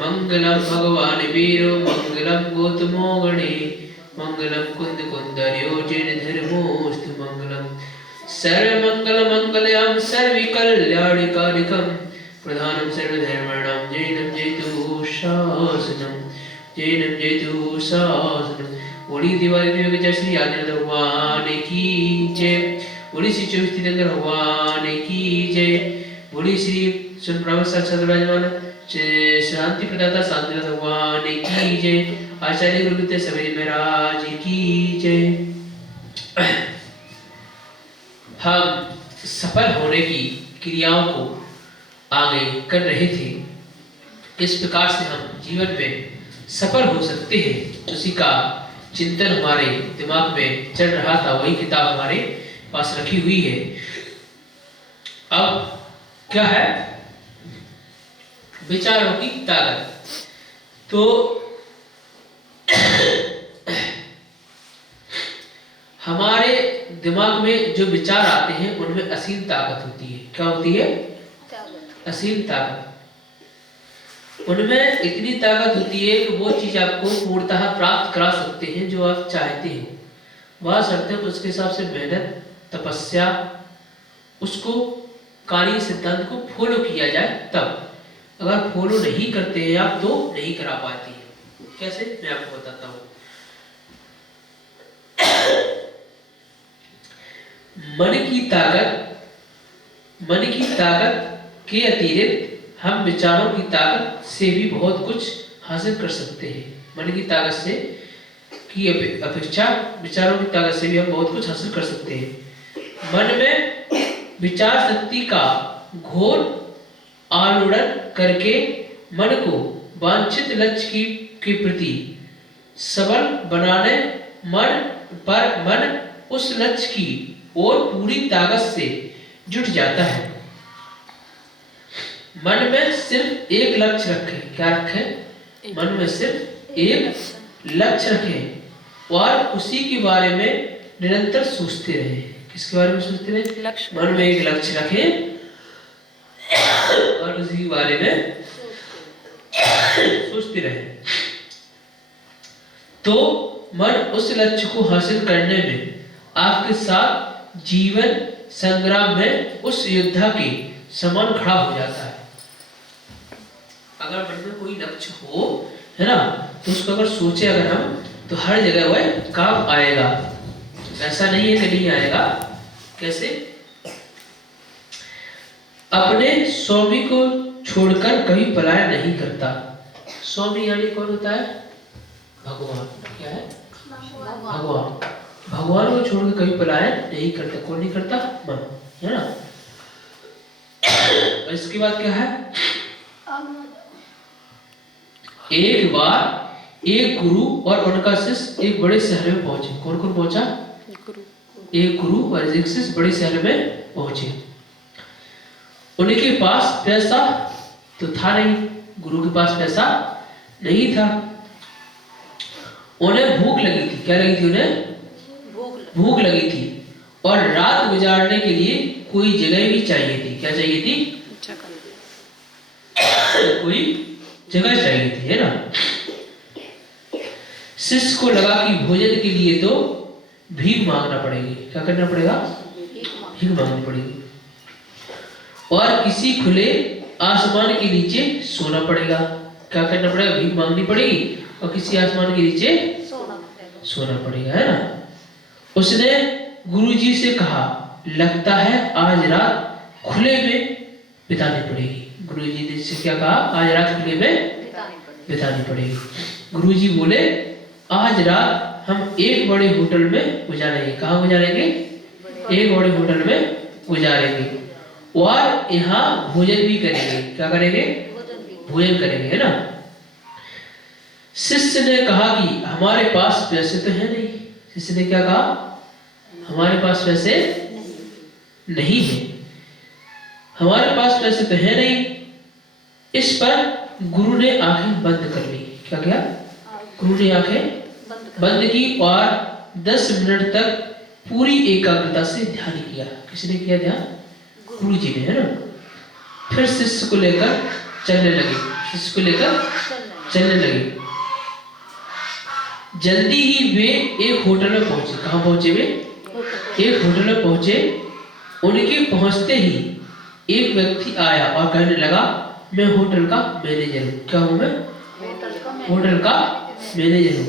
मंगलम भगवान वीरो मंगलम गौतमो गणे मंगलम कुंद कुंदर्यो जैन धर्मोस्तु मंगलम सर्वमंगल मंगलम सर्वकल्याणकारिकम प्रधानम सर्वधर्माणां जैनम जयतु शासनम ओडी दिवाली देव जय श्री आदिनाथ भगवान की जय। ओडी श्री 24 तीर्थंकर भगवान की जय। ओडी श्री सुनप्रभ साक्षात विराजमान शांति प्रदाता शांतिनाथ भगवान की जय। आचार्य गुरुदेव सभी महाराज की जय। हम सफल होने की क्रियाओं को आगे कर रहे थे, किस प्रकार से हम जीवन में सफल हो सकते हैं, उसी का चिंतन हमारे दिमाग में चल रहा था। वही किताब हमारे पास रखी हुई है। अब क्या है? विचारों की ताकत। तो हमारे दिमाग में जो विचार आते हैं उनमें असीम ताकत होती है। क्या होती है? असीम ताकत। उनमें इतनी ताकत होती है कि वो चीज आपको पूर्णतः प्राप्त करा सकते हैं जो आप चाहते हो। वह शर्त है उसके हिसाब से मेहनत, तपस्या, उसको कार्य सिद्धांत को फॉलो किया जाए तब। अगर फॉलो नहीं करते हैं आप तो नहीं करा पाते हैं। कैसे? मैं आपको बताता हूँ। मन की ताकत के अतिरिक्त हम विचारों की ताकत से भी बहुत कुछ हासिल कर सकते हैं। मन की ताकत से की अपेक्षा विचारों की ताकत से भी हम बहुत कुछ हासिल कर सकते हैं। मन में विचार शक्ति का घोर आरूढ़ करके मन को वांछित लक्ष्य के प्रति सबल बनाने मन उस लक्ष्य की ओर पूरी ताकत से जुट जाता है। मन में सिर्फ एक लक्ष्य रखें। क्या रखें? मन में सिर्फ एक लक्ष्य रखें और उसी के बारे में निरंतर सोचते रहें। किसके बारे में सोचते रहें? मन में एक लक्ष्य रखें और उसी के बारे में सोचते रहे तो मन उस लक्ष्य को हासिल करने में आपके साथ जीवन संग्राम में उस योद्धा के समान खड़ा हो जाता है। अगर मन में कोई लक्ष्य हो, है ना, तो उसको अगर सोचे अगर हम, तो हर जगह वह काम आएगा। ऐसा नहीं है कि नहीं आएगा। कैसे? अपने स्वामी को छोड़कर कभी पलायन नहीं करता। स्वामी यानी कौन होता है? भगवान। क्या है? भगवान। भगवान को छोड़कर कभी पलायन नहीं करता। कौन नहीं करता? मन, है ना। इसके बाद क्या है? एक बार एक गुरु और उनका शिष्य एक बड़े शहर में पहुंचे। कौन कौन पहुंचा? एक गुरु और एक शिष्य बड़े शहर में पहुंचे। उनके पास पैसा तो था नहीं, गुरु के पास पैसा नहीं था। उन्हें भूख लगी थी। क्या लगी थी उन्हें? भूख लगी थी। और रात गुजारने के लिए कोई जगह भी चाहिए थी। क्या चाहिए थी? कोई जगह चाहिए थी, है ना। शिष्य को लगा कि भोजन के लिए तो भीख मांगना पड़ेगी। क्या करना पड़ेगा? भीख मांगनी पड़ेगी। और किसी खुले आसमान के नीचे सोना पड़ेगा। क्या करना पड़ेगा? भीख मांगनी पड़ेगी और किसी आसमान के नीचे सोना पड़ेगा, है ना। उसने गुरुजी से कहा, लगता है आज रात खुले में बितानी पड़ेगी। गुरुजी ने से क्या कहा? आज रात खुले में बितानी पड़ेगी। गुरुजी बोले, आज रात हम एक बड़े होटल में गुजारेंगे। कहाँ गुजारेंगे? एक बड़े होटल में गुजारेंगे और यहाँ भोजन भी करेंगे। क्या करेंगे? भोजन करेंगे, है ना। शिष्य ने कहा कि हमारे पास पैसे तो है नहीं। शिष्य ने क्या कहा? हमारे पास पैसे नहीं है, हमारे पास पैसे तो है नहीं। इस पर गुरु ने आंखें बंद कर ली। क्या किया? गुरु ने आंखें बंद की और 10 मिनट तक पूरी एकाग्रता से ध्यान किया। किसने किया ध्यान? गुरु जी ने, है ना। फिर शिष्य को लेकर चलने लगे। शिष्य को लेकर चलने लगे। जल्दी ही वे एक होटल में पहुंचे। कहाँ पहुंचे वे? एक होटल में पहुंचे। उनके पहुंचते ही एक व्यक्ति आया और कहने लगा, मैं होटल का मैनेजर हूँ। क्या हूँ मैं? होटल का मैनेजर हूँ।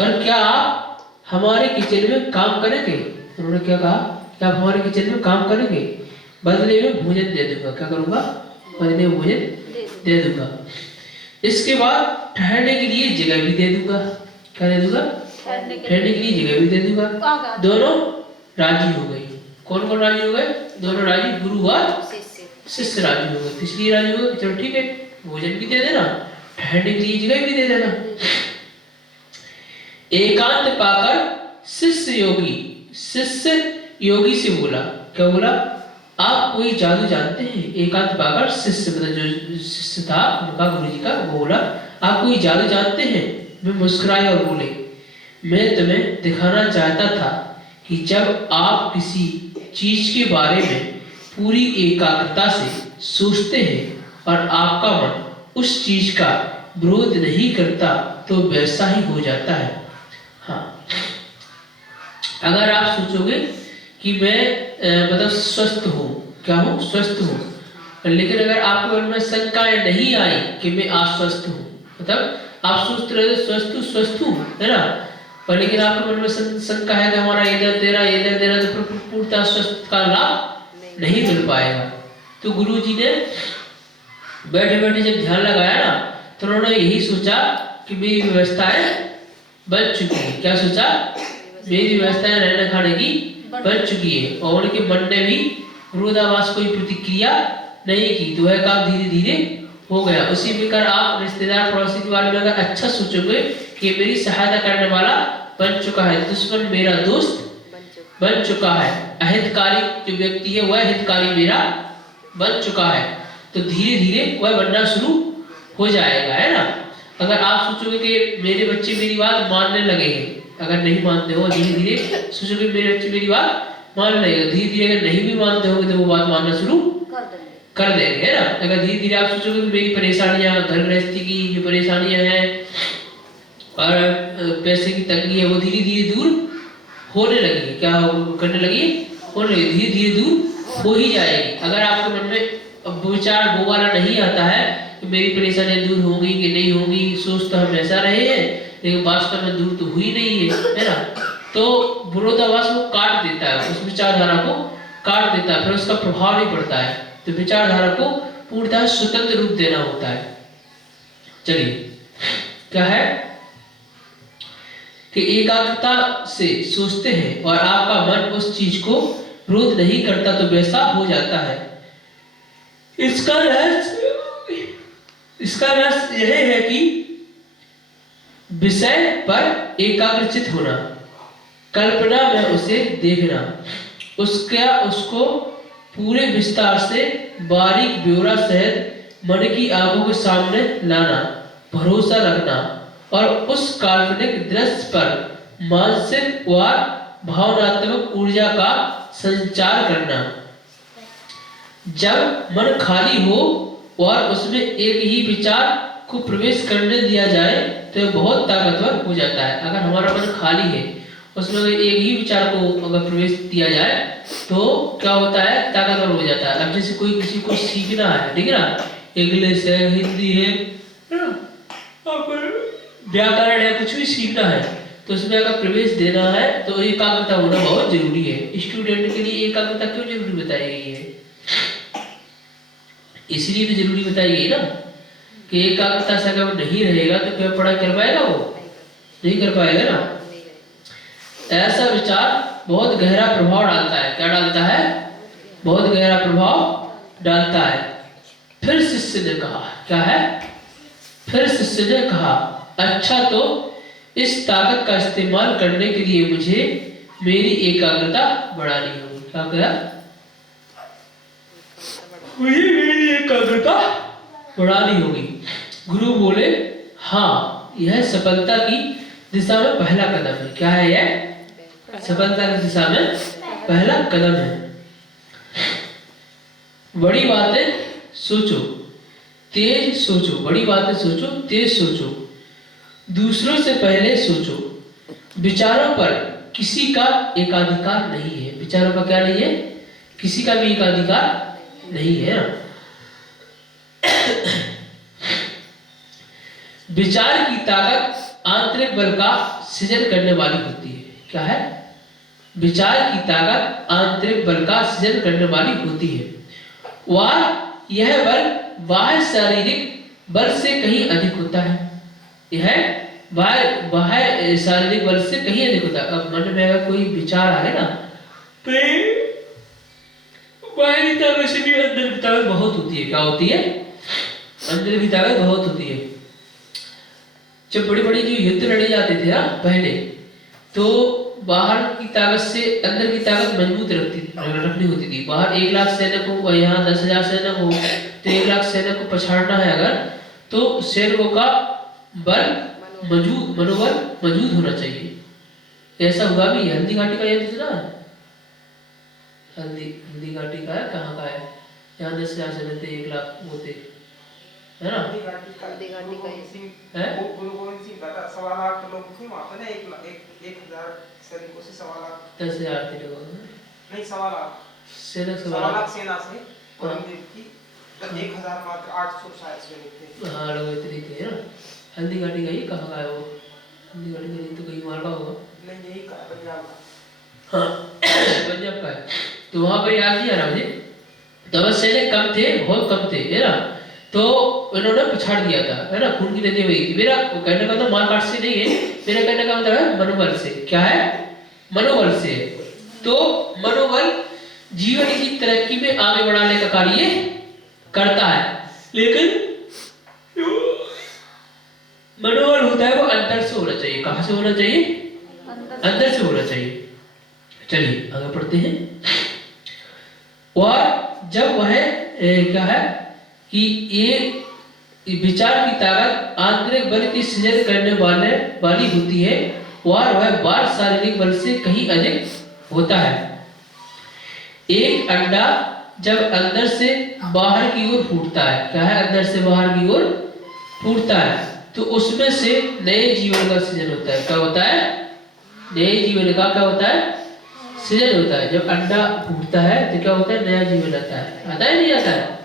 और क्या आप हमारे किचन में काम करेंगे? उन्होंने क्या कहा? क्या आप हमारे किचन में काम करेंगे? बदले में भोजन दे दूंगा। क्या करूंगा? बदले में भोजन दे दूंगा। इसके बाद ठहरने के लिए जगह भी दे दूंगा। क्या दे दूंगा? ठहरने के लिए जगह भी दे दूंगा। दोनों राजी हो गए। कौन कौन राजी हो गए? दोनों राजी, गुरु और शिष्य राजी हो गए। इसलिए राजी हो गए, चलो ठीक है, भोजन भी दे देना, ठहरने के लिए जगह भी दे देना। एकांत पाकर शिष्य योगी से बोला। क्या बोला? आप कोई जादू जानते हैं? एकांत पाकर शिष्य, मतलब जो शिष्य था उनका, गुरु जी का, वो बोला, आप कोई जादू जानते हैं? वे मुस्कुराए और बोले, मैं तुम्हें दिखाना चाहता था कि जब आप किसी चीज के बारे में पूरी एकाग्रता से सोचते हैं और आपका मन उस चीज का विरोध नहीं करता तो वैसा ही हो जाता है। हाँ, अगर आप सोचोगे कि मैं मतलब स्वस्थ हूँ, क्या हूँ? स्वस्थ हूँ, लेकिन अगर आपके मन में शंकाएं नहीं आई कि मैं अस्वस्थ हूँ, मतलब आप सोचते रहे स्वस्थ हूँ, है ना, पर लेकिन आपके मन में शंका है कि हमारा ये दर्द दे रहा तो पूर्णतः स्वस्थ का लाभ नहीं मिल पाएगा। तो गुरु जी ने बैठे बैठे जब ध्यान लगाया ना, तो उन्होंने यही सोचा कि मेरी व्यवस्थाएं बन चुकी है। क्या सोचा? मेरी व्यवस्थाएं रहने खाने की बन चुकी है। और उनके मन ने भी विरोधाभास कोई प्रतिक्रिया नहीं की, तो वह काम धीरे धीरे हो गया। उसी प्रकार आप रिश्तेदार पड़ोसी के बारे में अगर अच्छा सोचोगे कि मेरी सहायता करने वाला बन चुका है, दुश्मन मेरा दोस्त बन चुका है, अहितकारी जो व्यक्ति है वह हितकारी मेरा बन चुका है, तो धीरे धीरे वह बनना शुरू हो जाएगा, है ना। अगर आप सोचोगे कि मेरे बच्चे मेरी बात मानने लगे हैं, अगर नहीं मानते हो, धीरे धीरे सोचोगे मेरे बच्चे मेरी बात मान लेगा, धीरे धीरे अगर नहीं भी मानते होंगे तो वो बात मानना शुरू कर देंगे, है ना। अगर धीरे धीरे आप सोचोगे कि मेरी परेशानियां, घर गृहस्थी की जो परेशानियां हैं और पैसे की तंगी है वो धीरे धीरे दूर होने लगी, क्या करने लगी, होने लगी, धीरे धीरे दूर हो ही जाएगी। अगर आपके मन में विचार वो वाला नहीं आता है कि मेरी परेशानियां दूर होंगी कि नहीं होंगी, सोच तो हम ऐसा रहे हैं लेकिन वास्तव में दूर तो हुई नहीं है ना। तो विरोधाभास वो काट देता है, उस विचारधारा को काट देता है, फिर उसका प्रभाव नहीं पड़ता है। तो विचारधारा को पूर्णतः स्वतंत्र रूप देना होता है। चलिए क्या है कि एकाग्रता से सोचते हैं और आपका मन उस चीज को विरोध नहीं करता तो वैसा हो जाता है। इसका रहस्य यह है कि विषय पर एकाग्रचित होना, कल्पना में उसे देखना, उसको पूरे विस्तार से बारीक ब्यौरा सहित मन की आंखों के सामने लाना, भरोसा रखना और उस काल्पनिक दृश्य पर मानसिक व भावनात्मक ऊर्जा का संचार करना। जब मन खाली हो और उसमें एक ही विचार को प्रवेश करने दिया जाए तो यह बहुत ताकतवर हो जाता है। अगर हमारा मन खाली है, उसमें अगर एक ही विचार को अगर प्रवेश दिया जाए तो क्या होता है, ताकतवर हो जाता है। अब जैसे कोई किसी को सीखना है, ठीक है ना, इंग्लिश है, हिंदी है ना, व्याकरण है, कुछ भी सीखना है तो उसमें अगर प्रवेश देना है तो एकाग्रता होना बहुत जरूरी है। स्टूडेंट के लिए एकाग्रता क्यों जरूरी बताई गई है, इसलिए तो जरूरी बताई गई ना कि एकाग्रता से अगर नहीं रहेगा तो क्या पढ़ाई कर पाएगा, वो नहीं कर पाएगा ना। ऐसा विचार बहुत गहरा प्रभाव डालता है। क्या डालता है, बहुत गहरा प्रभाव डालता है। फिर शिष्य ने कहा, क्या है, फिर शिष्य ने कहा, अच्छा तो इस ताकत का इस्तेमाल करने के लिए मुझे मेरी एकाग्रता बढ़ानी होगी। क्या कहा, मुझे मेरी एकाग्रता बढ़ानी होगी। गुरु बोले, हाँ यह सफलता की दिशा में पहला कदम है। क्या है यह, सफलता की दिशा में पहला कदम है। बड़ी बातें सोचो, तेज सोचो, बड़ी बातें सोचो, तेज सोचो, दूसरों से पहले सोचो। विचारों पर किसी का एकाधिकार नहीं है। विचारों पर क्या नहीं है, किसी का भी एकाधिकार नहीं है। विचार की ताकत आंतरिक बल का सृजन करने वाली होती है। क्या है, विचार की ताकत आंतरिक बल का सृजन करने वाली होती है। वह यह बल बाह्य शारीरिक बल से कहीं अधिक होता है। यह बाह्य शारीरिक बल से कहीं अधिक होता है। अब मन में अगर कोई विचार आए ना तो बाहरी ताकत से भी अंदर की ताकत बहुत होती है। क्या होती है, अंदर की ताकत बहुत होती है। जब बड़ी बड़ी जो युद्ध लड़े जाते थे ना पहले, तो बाहर की ताकत से अंदर की ताकत मजबूत रखनी होती थी। बाहर 1 लाख सैनिक हो, यहाँ 10,000 सैनिक हो, तो 1 लाख सैनिक को पछाड़ना है अगर, तो सैनिकों का बल मनोबल मौजूद होना चाहिए। ऐसा हुआ भी। हल्दी घाटी का युद्ध सुना, हल्दी घाटी का है, कहाँ का है, यहाँ 10,000 सैनिक थे, 1 लाख होते, है ना। हल्दी घाटी का है, गुरु गोविंद सिंह का 1.25 लाख लोग थे वहाँ पे ना, 1,000 सैनिकों से 1.25 लाख, 10,000 थे लोग, नहीं 1.25 लाख सैनिक, 1.25 लाख सेना से औरंगजेब की, तो 1,000 मात्र 800 शायद सैनिक थे। हाँ लोग इतने थे ना। हल्दी घाटी का ये कहाँ का है वो, हल्दी घाटी का तो कहीं मारका होगा, नहीं यही का पंजाब का, हाँ पंजाब का है। तो वहाँ पर याद नहीं आ रहा मुझे, तो सैनिक कम थे, बहुत कम थे, है ना। तो इन्होंने पछाड़ दिया था, है ना, खून की नदी हुई थी। मेरा कहने का तो मारकाट से नहीं है, मेरा कहने का मतलब है मनोबल से। क्या है, मनोबल से। तो मनोबल जीवन की तरक्की में आगे बढ़ाने का कार्य करता है, लेकिन मनोबल होता है वो अंदर से होना चाहिए। कहाँ से होना चाहिए, अंदर से होना चाहिए। चलिए आगे पढ़ते हैं। और जब वह क्या है कि ये विचार की ताकत आंतरिक बल की सृजन करने वाली होती है और वह बाह्य शारीरिक बल से कहीं अधिक होता है। एक अंडा जब अंदर से बाहर की ओर फूटता है, क्या है, अंदर से बाहर की ओर फूटता है, तो उसमें से नए जीवन का सृजन होता है। क्या होता है? नए जीवन का क्या होता है? सृजन होता है। जब अंडा फूटता है तो क्या होता है? नया जीवन आता है। आता है नहीं आता है?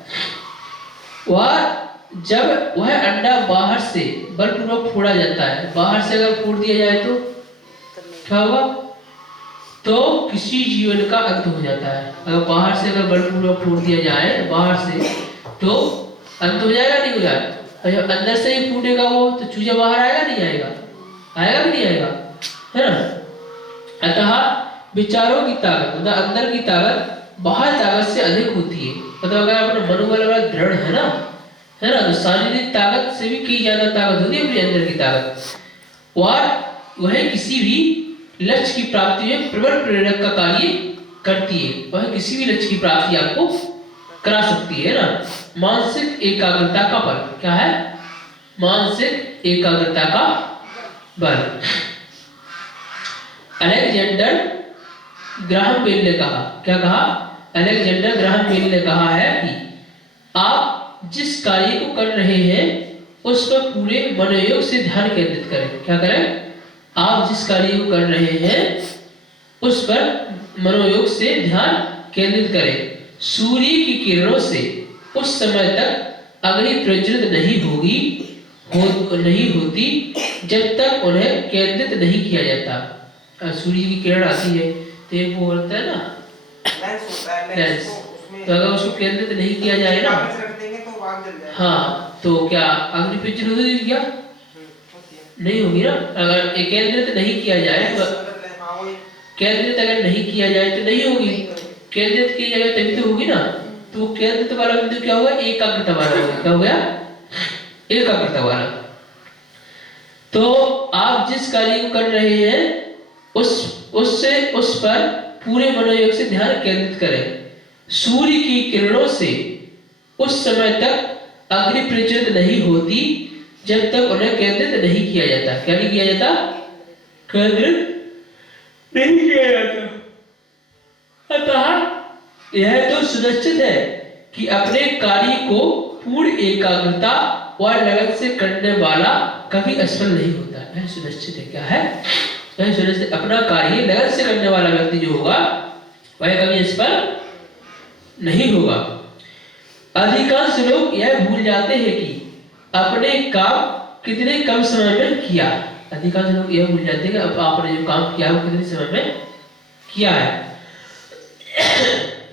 वह जब वह अंडा बाहर से बलपूर्वक फोड़ा जाता है, बाहर से अगर फोड़ दिया जाए तो क्या होगा? तो किसी जीवन का अंत हो जाता है। अगर बाहर से अगर बलपूर्वक फोड़ दिया जाए बाहर से तो अंत हो जाएगा, नहीं हो जाएगा? और जब अंदर से ही फूटेगा वो तो चूजा बाहर आएगा, नहीं आएगा? आएगा कि नहीं आएगा? है ना? अतः विचारों की ताकत, मतलब अंदर की ताकत बाहर ताकत से अधिक होती है। मतलब अगर अपना मनोबल अगर दृढ़ है ना, तो शारीरिक ताकत से भी कई ज्यादा ताकत होती है अपने अंदर की ताकत। और वह किसी भी लक्ष्य की प्राप्ति में प्रबल प्रेरक का कार्य करती है। वह किसी भी लक्ष्य की प्राप्ति आपको करा सकती है ना। मानसिक एकाग्रता का बल, क्या है? मानसिक एकाग्रता का बल। अलेक्जेंडर ग्राहम बेल ने कहा, क्या कहा? अलेक्जेंडर ग्राहम बेल ने कहा है कि आप जिस कार्य को कर रहे हैं उस पर पूरे मनोयोग से ध्यान केंद्रित करें। क्या करें? आप जिस कार्य को कर रहे हैं उस पर मनोयोग से ध्यान केंद्रित करें। सूर्य की किरणों से उस समय तक अग्नि प्रज्वलित नहीं होती जब तक उन्हें केंद्रित नहीं किया जाता। सूर्य की किरण आती है तो एक वो होता है ना, लेंस होता है, लेंस को तो अगर उसको केंद्रित नहीं किया जाए ना, रख देंगे तो आग जल जाएगी। हाँ, तो क्या अग्नि प्रज्वलित होगी क्या? नहीं होगी ना। अगर केंद्रित नहीं किया जाए तो, केंद्रित अगर नहीं किया जाए तो नहीं होगी। केंद्रित की जगह तभी तो होगी ना। तो केंद्रित वाला बिंदु क्या होगा? एकाग्रता वाला होगा। क्या हो गया? एकाग्रता वाला। तो आप जिस कार्य को कर रहे हैं उस पर पूरे मनोयोग से ध्यान केंद्रित करें। सूर्य की किरणों से उस समय तक अग्नि प्रज्वलित नहीं होती जब तक उन्हें केंद्रित नहीं किया जाता। क्या नहीं किया जाता? केंद्रित नहीं किया जाता। अतः यह तो सुनिश्चित है कि अपने कार्य को पूर्ण एकाग्रता और लगन से करने वाला कभी असफल नहीं होता। यह सुनिश्चित है। क्या है? यह सुनिश्चित, अपना कार्य लगन से करने वाला व्यक्ति जो होगा वह कभी असफल नहीं होगा। अधिकांश लोग यह भूल जाते हैं कि अपने काम कितने कम समय में किया। अधिकांश लोग यह भूल जाते हैं कि अब आपने जो काम किया वो कितने समय में किया है,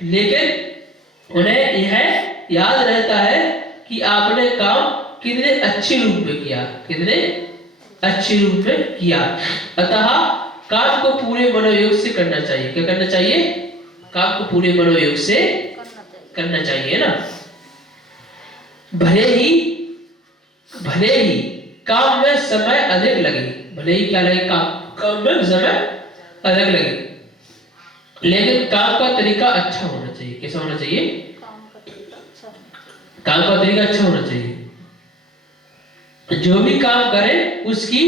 लेकिन उन्हें यह याद रहता है कि आपने काम कितने अच्छे रूप में किया, कितने अच्छे रूप में किया। अतः काम को पूरे मनोयोग से करना चाहिए। क्या करना चाहिए? काम को पूरे मनोयोग से करना चाहिए ना। भले ही काम में समय अधिक लगे, भले ही क्या लगे? काम में समय अधिक लगे, लेकिन काम का तरीका अच्छा होना चाहिए। कैसा होना चाहिए? काम का तरीका अच्छा होना चाहिए। जो भी काम करे उसकी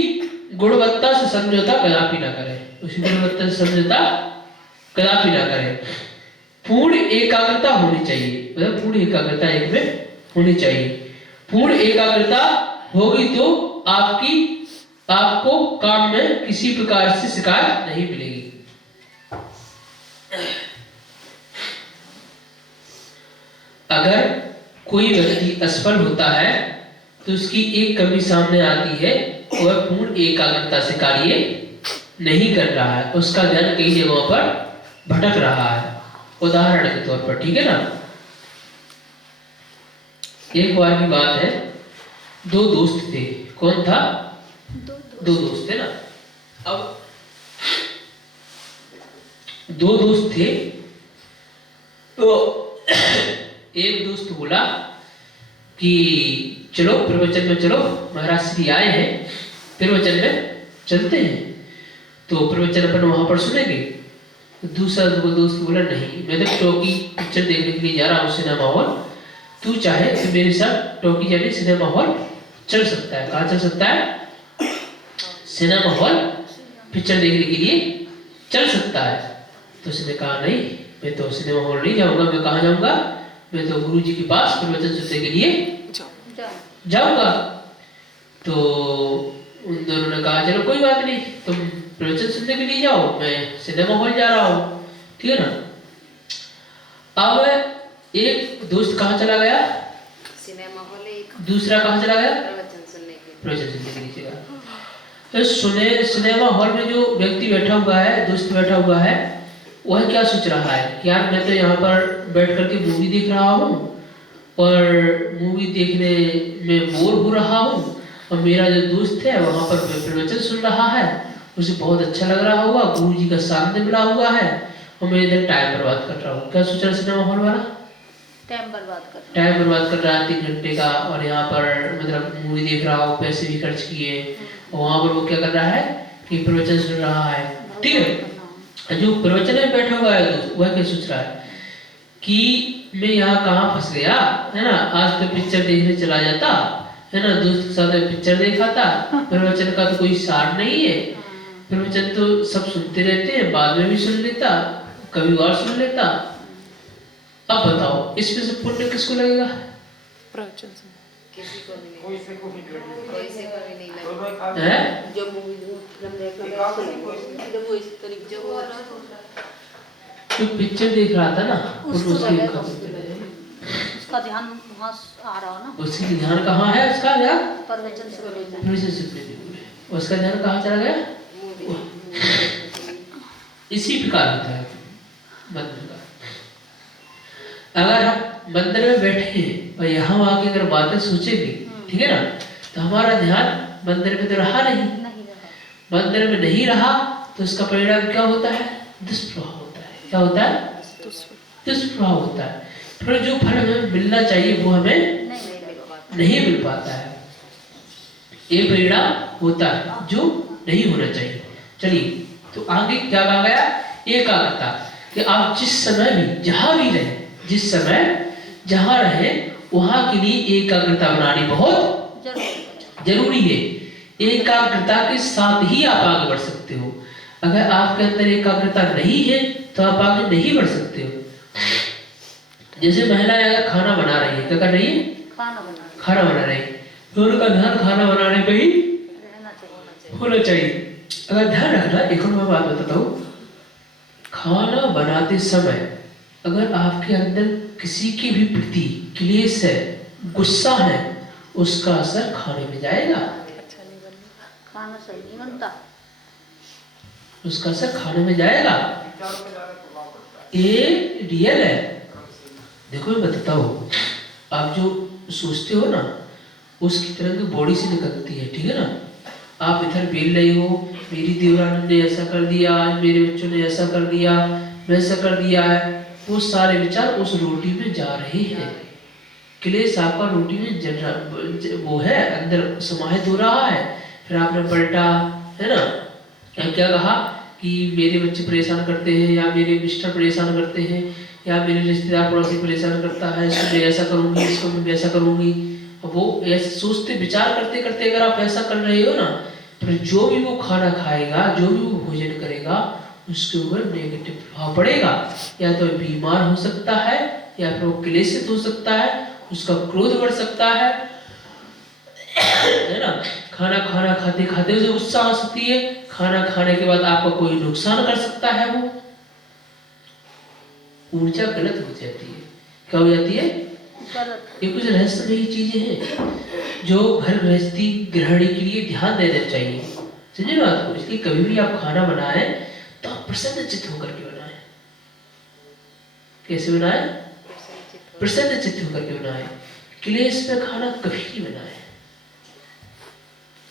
गुणवत्ता से समझौता कदापि ना करे। उसकी गुणवत्ता से समझौता कदापि ना करे। पूर्ण एकाग्रता होनी चाहिए, मतलब पूर्ण एकाग्रता एक में होनी चाहिए। पूर्ण एकाग्रता होगी तो आपको काम में किसी प्रकार से शिकायत नहीं मिलेगी। अगर कोई व्यक्ति असफल होता है तो उसकी एक कमी सामने आती है, वह पूर्ण एकाग्रता से कार्य नहीं कर रहा है, उसका ध्यान कई जगहों पर भटक रहा है। उदाहरण के तौर पर, ठीक है ना, एक बार की बात है, दो दोस्त थे। कौन था? दो दोस्त थे ना। अब दो दोस्त थे तो एक दोस्त बोला कि चलो प्रवचन में चलो, महाराज श्री आए हैं, प्रवचन में चलते हैं, तो प्रवचन अपन वहां पर सुनेंगे। दूसरा दोस्त बोला नहीं, मैं तो टॉकी पिक्चर देखने के लिए जा रहा हूँ, सिनेमा हॉल, तू चाहे तो मेरे साथ टॉकी जाने सिनेमा हॉल चल सकता है। कहाँ चल सकता है? सिनेमा हॉल पिक्चर देखने के लिए चल सकता है। तो उसने कहा नहीं, मैं तो सिनेमा हॉल नहीं जाऊंगा, मैं कहाँ जाऊंगा, मैं तो गुरु जी के पास प्रवचन सुनने के लिए जाऊंगा। तो उन दोनों ने कहा चलो कोई बात नहीं, तुम प्रवचन सुनने के लिए जाओ, मैं सिनेमा हॉल जा रहा हूँ, ठीक है ना। अब एक दोस्त कहाँ चला गया, सिनेमा हॉल, एक दूसरा कहाँ चला गया, प्रवचन सुनने के लिए चला। तो सिनेमा हॉल में जो व्यक्ति बैठा हुआ है, दोस्त बैठा हुआ है, वह क्या सोच रहा है, यार मैं तो यहाँ पर बैठ करके मूवी देख रहा हूँ और मूवी देखने में बोर हो रहा हूँ, और मेरा जो दोस्त है वहाँ पर प्रवचन सुन रहा है, उसे बहुत अच्छा लग रहा होगा, गुरु जी का सामने मिला हुआ है, और मैं इधर टाइम बर्बाद कर रहा हूँ। क्या सोच रहा है सिनेमा हॉल वाला, टाइम बर्बाद कर रहा है 3 घंटे का, और यहाँ पर मतलब मूवी देख रहा हो, पैसे भी खर्च किए, और वहाँ पर वो क्या कर रहा है कि प्रवचन सुन रहा है, ठीक है। जो प्रवचन में बैठा हुआ है दोस्त, वह क्या सोच रहा है कि मैं यहाँ कहाँ फंस गया, है ना, आज तो पिक्चर देखने चला जाता, है ना, दोस्त के साथ पिक्चर देखा था, प्रवचन का तो कोई सार नहीं है, प्रवचन तो सब सुनते रहते हैं, बाद में भी सुन लेता, कभी और सुन लेता। अब बताओ इसमें से पुण्य किसको लगेगा, प्रवचन सुन किसी को भी नहीं, कोई से को भी कोई से को भी नहीं दोनों लगे। एक आदमी है जो मूवी फिल्म देखना एक है आदमी उसको कोई लगेगा। जब वो इस तरीके जो वो जो पिक्चर देख रहा था ना, उसको उसके लगेगा, उसका ध्यान वहाँ आ रहा हो ना, उसकी ध्यान कहाँ है, उसका ध्यान प्रवचन से लेकर प्रवचन सुनने में, उसका ध्यान कहाँ चला गया। इसी प्रकार होता है मंदिर का। अगर हम मंदिर में बैठे हैं और यहाँ आके अगर बातें सोचेंगे, ठीक है ना, तो हमारा ध्यान मंदिर में तो रहा नहीं, नहीं रहा। मंदिर में नहीं रहा तो इसका परिणाम क्या होता है, दुष्प्रभाव होता है। क्या होता है, दुष्प्रभाव होता है। फिर जो फल हमें मिलना चाहिए वो हमें नहीं मिल पाता है, ये परिणाम होता है जो नहीं होना चाहिए। चलिए तो आगे क्या कहा गया, एकाग्रता, कि आप जिस समय भी जहां भी रहे, जिस समय जहां रहे वहां के लिए एकाग्रता बनानी बहुत जरूरी है। एकाग्रता के साथ ही आप आगे बढ़ सकते हो। अगर आपके अंदर एकाग्रता नहीं है तो आप आगे नहीं बढ़ सकते हो। जैसे महिलाएं अगर खाना बना रही है, क्या कर रही है, खाना बना रही है, तो उनका ध्यान खाना बनाने पे ही होना चाहिए। अगर ध्यान रखना, एक और मैं बात बताता हूँ, खाना बनाते समय अगर आपके अंदर किसी के भी प्रति क्लेश है, गुस्सा है, उसका असर खाने में जाएगा, खाना सही नहीं बनता, उसका असर खाने में जाएगा। विचारों पे ज्यादा प्रभाव पड़ता है। ये रियल है। देखो मैं बताता हूँ, आप जो सोचते हो ना उसकी तरह बॉडी से निकलती है, ठीक है ना। आप इधर बेल रही हो, मेरी देवरानी ने ऐसा कर दिया, मेरे बच्चों ने ऐसा कर दिया, वैसा कर दिया है, वो सारे विचार उस रोटी में जा रहे हैं। क्लेश आपका रोटी में जल रहा, वो है अंदर समाहित हो रहा है। फिर आपने पलटा, है ना, क्या कहा कि मेरे बच्चे परेशान करते हैं, या मेरे मिस्टर परेशान करते हैं, या मेरे रिश्तेदार पड़ोसी परेशान करता है, इसको मैं ऐसा करूंगी, इसको मैं वैसा करूंगी। वो ऐसे सोचते विचार करते करते अगर आप ऐसा कर रहे हो ना, फिर जो भी वो खाना खाएगा, जो भी वो भोजन करेगा, उसके ऊपर नेगेटिव प्रभाव पड़ेगा। या तो बीमार हो सकता है, या फिर वो क्लेशित हो सकता है, उसका क्रोध बढ़ सकता है ना। खाना खाना खाते खाते उसे गुस्सा आ सकती है, खाना खाने के बाद आपका कोई नुकसान कर सकता है, वो ऊर्जा गलत हो जाती है। क्या हो जाती है, ये कुछ रहस्यमयी चीजें हैं जो घर गृहस्थी गृहिणी के लिए ध्यान देना चाहिए। समझे बात को। इसलिए कभी भी आप खाना बनाए तो आप प्रसन्न चित्त होकर के बनाए। कैसे बनाए, प्रसन्न चित्त होकर के बनाए। क्लेश में खाना कभी नहीं बनाए,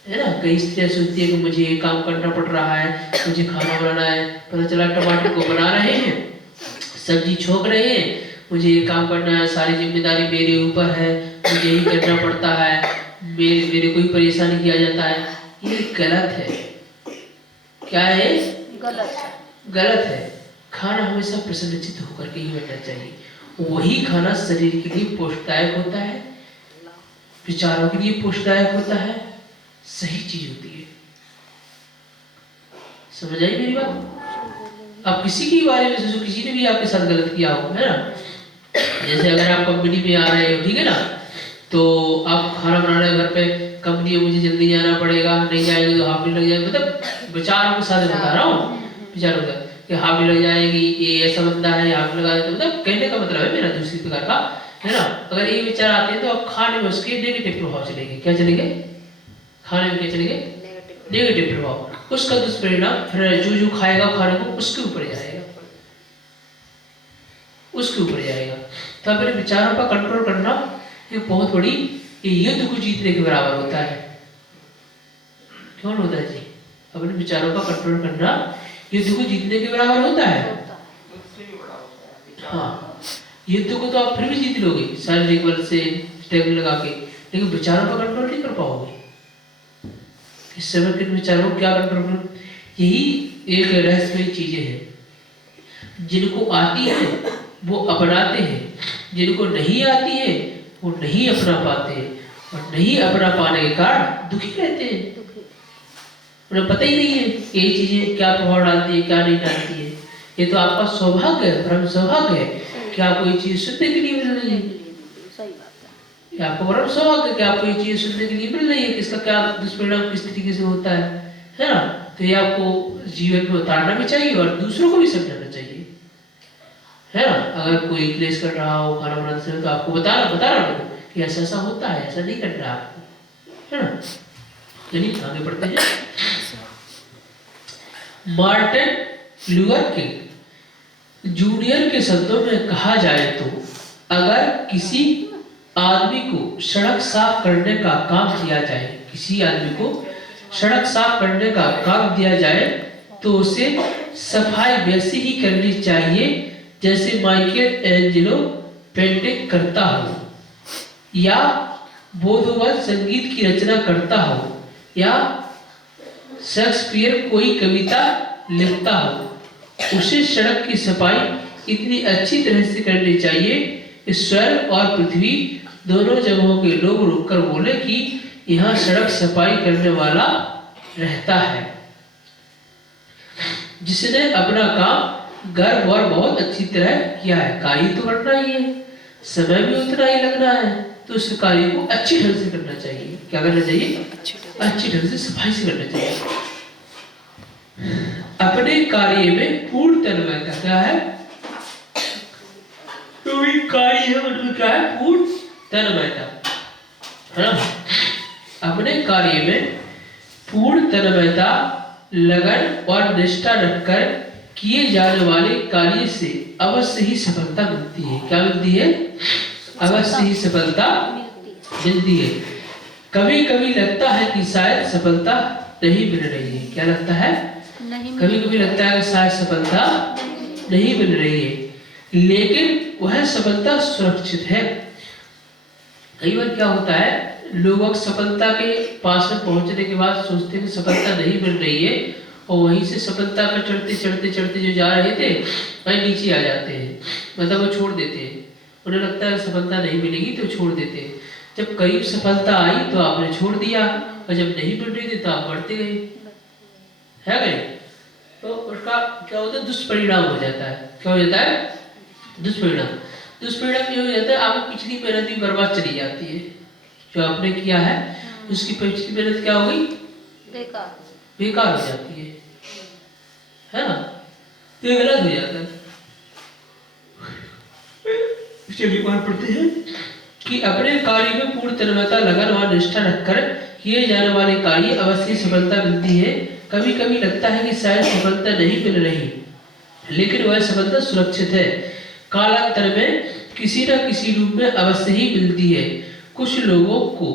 है ना। कई स्त्रियां सोचती है कि मुझे ये काम करना पड़ रहा है, मुझे खाना बनाना है, पता चला टमाटर को बना रहे हैं, सब्जी छोक रहे हैं, मुझे ये काम करना है, सारी जिम्मेदारी मेरे ऊपर है, मुझे ही करना पड़ता है, मेरे को ही परेशान किया जाता है। ये गलत है। क्या है, गलत है। खाना हमेशा प्रसन्नचित्त होकर के ही बनना चाहिए। वही खाना शरीर के लिए पोषदायक होता है, विचारों के लिए पोषदायक होता है, सही चीज होती है। समझ आई मेरी बात। आप किसी के बारे में सोचो, किसी ने भी आपके साथ गलत किया हो, है ना। जैसे अगर आप कंपनी में आ रहे हो, ठीक है ना, तो आप खाना बना रहे हो घर पे, कंपनी में मुझे जल्दी जाना पड़ेगा, नहीं जाएंगे तो हाफ डे लग जाएगा, मतलब विचारों के साथ बता रहा हूँ, विचारों का कि हाफ डे लग जाएगी, ये ऐसा बंदा है, हाफ डे लगा देता, मतलब कहने का मतलब है मेरा दूसरी प्रकार का, है ना। अगर ये विचार आते हैं तो आप खाने में उसके नेगेटिव प्रभाव चलेंगे। क्या चलेंगे? खाने में क्या चलेंगे? नेगेटिव प्रभाव। उसका दुष्परिणाम फिर जो खाएगा खाने को उसके ऊपर जाएगा, उसके ऊपर जाएगा। तो अपने विचारों पर कंट्रोल करना ये बहुत बड़ी युद्ध को जीतने के बराबर होता है। कौन होता है जी? अपने विचारों पर कंट्रोल करना युद्ध को जीतने के बराबर होता है। उससे भी बड़ा होता है विचार। हाँ, युद्ध को तो आप फिर भी जीत लोगे शारीरिक बल से, टैग लगा के, लेकिन विचारों पर कंट्रोल नहीं कर पाओगे। इस समय के विचारों क्या कंट्रोल? यही एक रहस्यमयी चीजें हैं। जिनको आती है वो अपनाते हैं, जिनको नहीं आती है वो नहीं अपना पाते हैं, और नहीं अपना पाने के कारण दुखी रहते हैं। उन्हें पता ही नहीं है कि ये चीजें क्या प्रभाव डालती है, क्या नहीं डालती है। ये तो आपका सौभाग्य है, परम सौभाग्य है कि आपको ये चीज सुनने के लिए मिल रही है। सही बात है। ये आपको परम सौभाग्य है कि आपको ये चीज सुनने के लिए मिल रही है कि इसका क्या दुष्परिणाम किस तरीके से होता है ना। तो ये आपको जीवन में उतारना भी चाहिए और दूसरों को भी समझाना चाहिए, है ना। अगर कोई क्लेश कर रहा हो खाना बनाते समय तो आपको बताना कि ऐसा ऐसा होता है, ऐसा नहीं करना आपको, है ना। चलिए आगे बढ़ते हैं। मार्टिन लूथर किंग जूनियर के शब्दों में कहा जाए तो अगर किसी आदमी को सड़क साफ करने का काम दिया जाए, किसी आदमी को सड़क साफ करने का काम दिया जाए तो उसे सफाई वैसी ही करनी चाहिए जैसे माइकल एंजेलो पेंटिंग करता हो, या बोधोवन संगीत की रचना करता हो, या शेक्सपियर कोई कविता लिखता हो। उसे सड़क की सफाई इतनी अच्छी तरह से करनी चाहिए कि स्वर्ग और पृथ्वी दोनों जगहों के लोग रुककर बोले कि यहाँ सड़क सफाई करने वाला रहता है, जिसने अपना काम घर और बहुत अच्छी तरह किया है। कार्य तो करना ही है, समय भी उतना ही लगना है, तो उस कार्य को अच्छी ढंग से करना चाहिए। क्या करना चाहिए? अच्छी ढंग से सफाई से करना चाहिए। अपने कार्य में पूर्ण तन्मयता क्या है? तो भी कार्य है मतलब क्या है? पूर्ण तन्मयता, है ना। अपने कार्य में पूर्ण तन्मयता, लगन और निष्ठा रखकर किए जाने वाले कार्य से अवश्य ही सफलता मिलती है। क्या मिलती है? अवश्य ही सफलता मिलती है। कभी कभी लगता है कि शायद सफलता नहीं मिल रही है। क्या लगता है? कभी कभी लगता है कि शायद सफलता नहीं मिल रही है, लेकिन वह सफलता सुरक्षित है। कई बार क्या होता है, लोग सफलता के पास में पहुंचने के बाद सोचते हैं कि सफलता नहीं मिल रही है, और वहीं से सफलता पर चढ़ते चढ़ते चढ़ते जो जा रहे थे वहीं नीचे आ जाते हैं, मतलब वो छोड़ देते हैं। उन्हें लगता है सफलता नहीं मिलेगी तो छोड़ देते हैं। जब करीब सफलता आई तो आपने छोड़ दिया, और जब नहीं मिल रही थी तो आप बढ़ते गए, है गए। तो उसका क्या होता है? दुष्परिणाम हो जाता है। क्या हो जाता है? दुष्परिणाम। दुष्परिणाम ये हो जाता है, आपकी पिछली मेहनत भी बर्बाद चली जाती है। जो आपने किया है उसकी पिछली मेहनत क्या हो गई? बेकार हो जाती है ना। तो ये गलत हो जाता है। चलिए बात पढ़ते हैं कि अपने कार्य में पूर्ण तन्मयता, लगन और निष्ठा रखकर किए जाने वाले कार्य अवश्य सफलता मिलती है। कभी कभी लगता है कि शायद सफलता नहीं मिल रही, लेकिन वह सफलता सुरक्षित है। कालांतर में किसी न किसी रूप में अवश्य ही मिलती है। कुछ लोगों को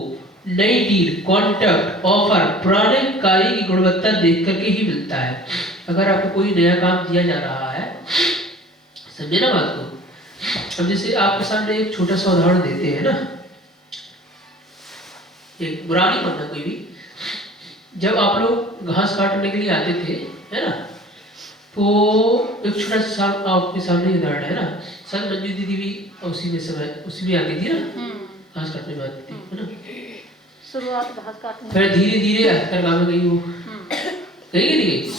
नई डील, कॉन्ट्रैक्ट, ऑफर पुराने कार्य की गुणवत्ता देख करके ही मिलता है। अगर आपको कोई नया काम दिया जा रहा है, समझे ना बात को। अब जैसे आपके सामने एक छोटा सा उदाहरण देते हैं ना, एक बुरा नहीं मानना कोई भी। जब आप लोग घास काटने के लिए आते थे, है ना, तो एक छोटा सा आपके सामने उदाहरण है ना। सर मंजू दीदी भी उसी में आती थी ना, घास काटने में आती थी, है ना। शुरुआत घास काटने, फिर धीरे धीरे हथकरघा में गई, वो गई कि नहीं गई।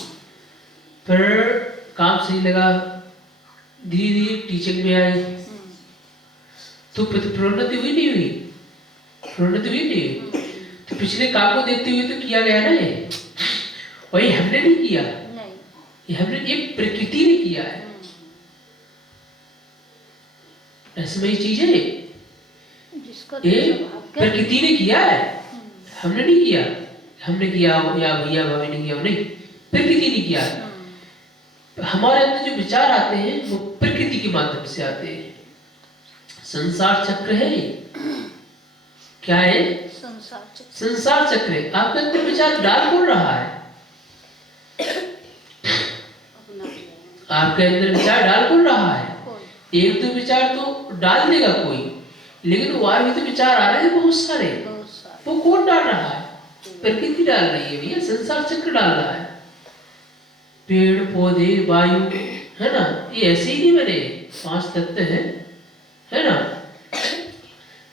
फिर काम सही लगा, धीरे धीरे टीचिंग में आई, तो प्रोन्नति हुई नहीं हुई? प्रोन्नति हुई नहीं हुई? तो पिछले काम को देखते हुए तो किया गया ना ये, वही हमने नहीं किया, नहीं, ये हमने एक प्रकृति ने किया है। ऐसी चीज है जिसका ये स्वभाव क्या- प्रकृति ने किया है, हमने नहीं किया। हमने किया या भैया भाभी ने किया, नहीं, प्रकृति ने किया है। हमारे अंदर जो विचार आते हैं वो प्रकृति के माध्यम से आते हैं। संसार चक्र है, क्या है? संसार चक्र। संसार चक्र है। आपके अंदर विचार डाल कौन रहा है? आपके अंदर विचार डाल कौन रहा है? कोई एक दो विचार तो डाल देगा कोई, लेकिन और भी तो विचार आ रहे हैं बहुत सारे। बहुत सारे। वो कौन डाल रहा है? प्रकृति डाल रही है भैया, संसार चक्र डाल रहा है। पेड़ पौधे वायु, है ना, ये ऐसे ही नहीं बने, 5 तत्व है ना,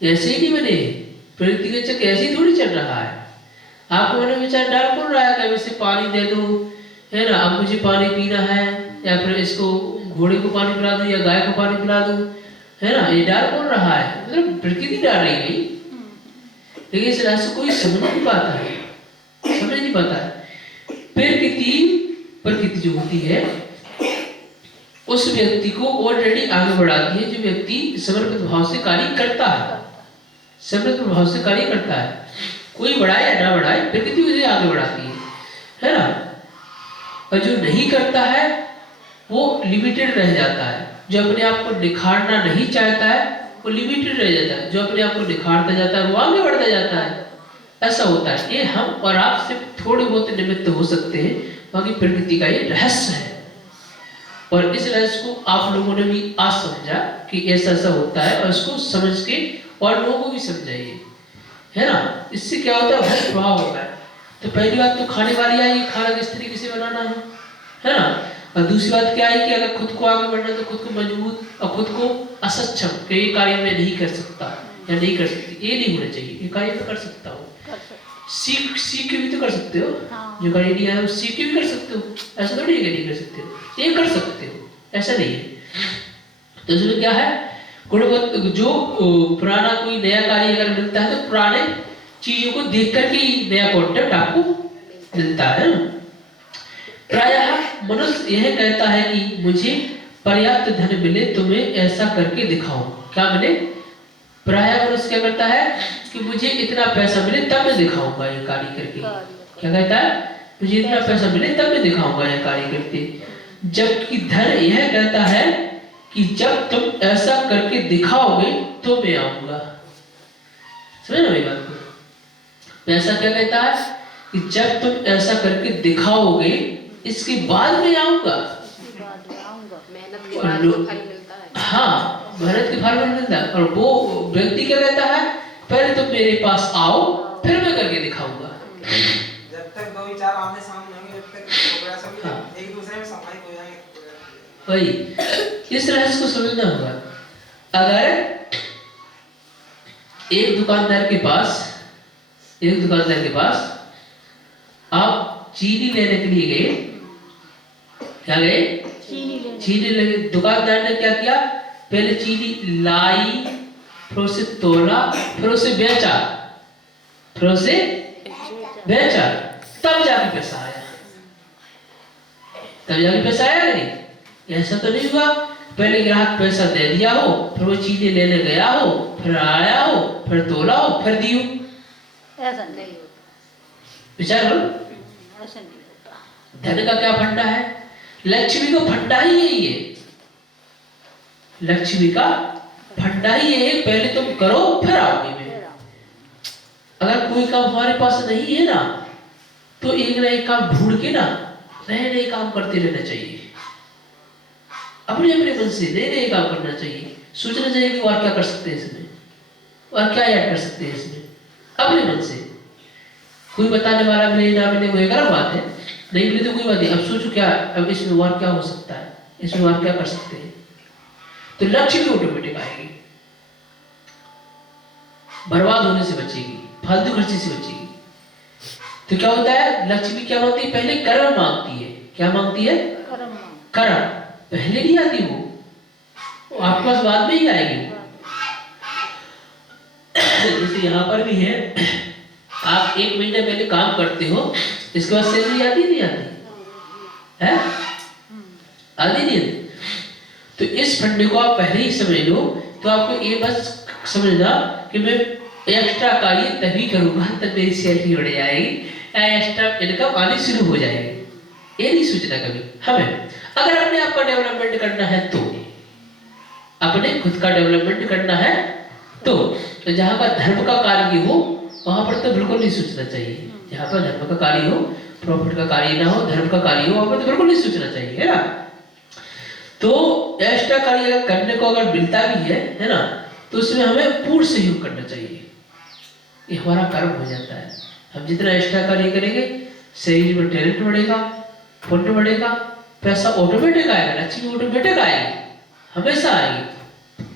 ऐसे ही नहीं बने। प्रकृति का चक्र ऐसे ही थोड़ी चल रहा है। आपको मैंने विचार डाल कौन रहा है कि वैसे पानी दे दो, है ना, अब मुझे पानी पीना है, या फिर इसको घोड़े को पानी पिला दूं या गाय को पानी पिला दूं, है ना, ये डाल कौन रहा है? मतलब प्रकृति डाल रही है। लेकिन इस रहस्य कोई समझ नहीं पाता है, समझ नहीं पाता है। प्रकृति जो होती है उस व्यक्ति को ऑलरेडी आगे बढ़ाती है, जो व्यक्ति समर्पित भाव से कार्य करता है, समर्पित भाव से कार्य करता है। कोई बढ़ाए या ना बढ़ाए, प्रकृति उसे आगे बढ़ाती है ना। और जो नहीं करता है वो लिमिटेड रह जाता है। जो अपने आप को निखारना नहीं चाहता है वो लिमिटेड रह जाता है, जो अपने आप को निखारता जाता है वो आगे बढ़ता जाता है। ऐसा होता है। ये हम और आप सिर्फ थोड़े बहुत निमित्त हो सकते हैं, बाकी प्रकृति का ये रहस्य है। और इस रहस्य को आप लोगों ने भी आज समझा कि ऐसा ऐसा होता है, और इसको समझ के और लोगों को भी समझाइए, है ना। इससे क्या होता है, बहुत प्रभाव होता है। तो पहली बात तो खाने वाली आई, खाना किस तरीके से बनाना है ना। और दूसरी बात क्या है कि अगर खुद को आगे बढ़ना तो खुद को मजबूत और खुद को असक्षम कि ये कार्य मैं नहीं कर सकता या नहीं कर सकती, ये नहीं होना चाहिए। ये कार्य मैं कर सकता हूँ, सीख के भी तो कर सकते हो। हाँ। जो कार्य नहीं आया वो सीख के भी कर सकते हो, ऐसा थोड़ी है कि नहीं कर सकते हो, ये कर सकते हो, ऐसा नहीं है। तो इसमें क्या है, गुणवत्ता जो पुराना कोई नया कार्य अगर मिलता है तो पुराने चीजों को देख करके ही नया कॉन्टेक्ट आपको मिलता है। प्रायः मनुष्य यह कहता है कि मुझे पर्याप्त धन मिले तो मैं ऐसा करके दिखाऊं। क्या मिले? प्रायः मनुष्य क्या करता है कि मुझे इतना पैसा मिले तब मैं दिखाऊंगा ये कार्य करके। क्या कहता है? मुझे इतना पैसा मिले तब मैं दिखाऊंगा ये कार्य करके। जबकि धन यह कहता है कि जब तुम ऐसा करके दिखाओगे तो मैं आऊंगा। समझ ना मेरी बात को? पैसा क्या कहता है कि जब तुम ऐसा करके दिखाओगे इसके बाद मैं आऊंगा। मेहनत के बाद जो फल मिलता है। हाँ, मेहनत के फल मिलता है। और वो व्यक्ति क्या कहता है, पहले तुम मेरे पास आओ फिर मैं करके दिखाऊंगा। जब तक दो विचार आमने सामने होंगे जब तक प्रोग्रेस होगी, हाँ। एक दूसरे में समाहित हो जाएंगे। वही, इस रहस्य को समझना होगा। अगर एक दुकानदार के पास आप चीनी लेने के लिए गए, क्या गए? चीनी लेने। दुकानदार ने क्या किया, पहले चीनी लाई, फिर उसे तोला, फिर उसे बेचा, तब जाके पैसा आया। नहीं? ऐसा तो नहीं हुआ पहले ग्राहक पैसा दे दिया हो, फिर वो चीनी लेने गया हो, फिर आया हो, फिर तोला हो, फिर दी हो। ऐसा नहीं होता। विचार करो, ऐसा नहीं होता। धन का क्या फंडा है? लक्ष्मी का फंडा ही यही है। लक्ष्मी का फंडा ही यही है, पहले तुम करो फिर आओगे मैं। अगर कोई काम हमारे पास नहीं है ना, तो एक ना एक काम ढूंढ के ना नए नए काम करते रहना चाहिए। अपने अपने मन से नए नए काम करना चाहिए। सोचना चाहिए कि और क्या कर सकते हैं इसमें, और क्या ऐड कर सकते हैं इसमें, अपने मन से। कोई बताने वाला मिले ना मिले वो एक अलग बात है, नहीं मिले तो कोई बात नहीं। अब सोचो क्या, अब इसमें और क्या हो सकता है, इसमें और क्या कर सकते हैं, तो लक्ष्य भी ऑटोमेटिक आएगी। बर्बाद होने से बचेगी, फालतू खर्चे से बचेगी। तो क्या होता है, लक्ष्मी क्या मांगती है? पहले कर्म मांगती है। क्या मांगती है? करण पहले नहीं आती, वो आपके पास बाद में ही आएगी। जैसे यहाँ पर भी है, आप 1 महीना पहले काम करते हो, इसके बाद सैलरी आती नहीं आती है, आती नहीं आती। तो इस फंडे को आप पहले ही समझ लो, तो आपको ये बस समझना कि मैं एक्स्ट्रा कार्य तभी करूंगा तब मेरी सैलरी बढ़ जाएगी, एक्स्ट्रा इनकम आनी शुरू हो जाएगी। ये नहीं सोचना कभी हमें। अगर अपने आप का डेवलपमेंट करना है तो, अपने खुद का डेवलपमेंट करना है तो जहाँ का धर्म का कार्य हो वहां पर तो बिल्कुल नहीं सोचना चाहिए। जहाँ पर धर्म का कार्य हो, प्रॉफिट का कार्य ना हो, धर्म का कार्य हो, वहां पर तो बिल्कुल नहीं सोचना चाहिए, है ना। तो एक्स्ट्रा कार्य अगर करने को अगर मिलता भी है ना, तो उसमें हमें पूर्ण सहयोग करना चाहिए। ये हमारा कर्म हो जाता है। हम जितना एक्स्ट्रा कार्य करेंगे, शरीर में टैलेंट बढ़ेगा, पुण्य बढ़ेगा, पैसा ऑटोमेटिक आएगा, लक्ष्मी ऑटोमेटिक आएगी, हमेशा आएगी।